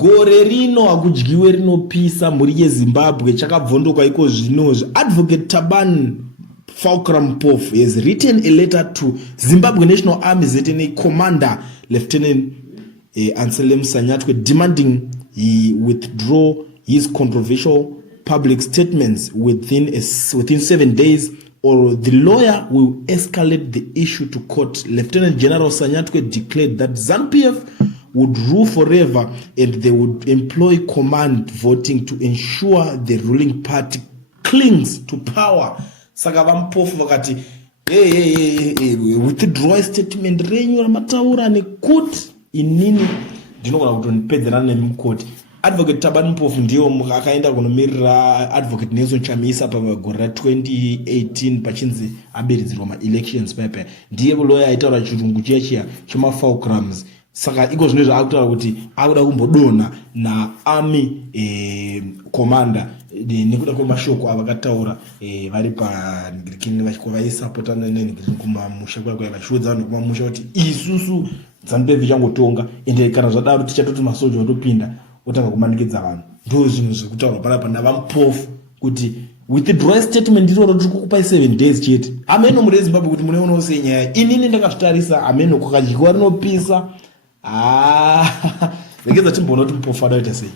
gore rino hakudyiwe rinopisa mhuri yeZimbabwe chakabvondoka iko zvinozvi. Advocate Taban Fulcrum Mpofu has written a letter to Zimbabwe National Army ZNA Commander Lieutenant Anselm Sanyatwe demanding he withdraw his controversial public statements within 7 days, or the lawyer will escalate the issue to court. Lieutenant General Sanyatwe declared that ZANU-PF would rule forever and they would employ command voting to ensure the ruling party clings to power. Saka vampofu vakati withdraw statement renyu ramataura nekuti inini ndinogona kutonipedzerana nemukoti. Advocate Taban Mpofu ndiyo akaenda kunomirira Advocate Nelson Chamisa pagore ra 2018 pachinzi abiridzirwa ma-elections pepe. Ndiye lawyer aitaura chirungu chiya chema-fulcrums. Saka iko zvino zvakutaura kuti akuda kumbodonha naarmy commander nekuda kwemashoko avakataura vari paNgirikini vaisapota neNgirikini kumamusha kwakwa vachiudza vanhu kumamusha kuti isusu ZANU-PF ichangotonga ende kana zvadaro tichatoti masoja otopinda otanga kumanikidza vanhu. Ndo zvinhu zvekutaura panapa navampofu kuti withdraw statement iroro tiri kukupai 7 days chete. Ameno muri Zimbabwe kuti munoona sei nyaya inini ndakazvitarisa ameno kwakadyiwa rinopisa. Regeza timboona kuti Mpofu adaita sei.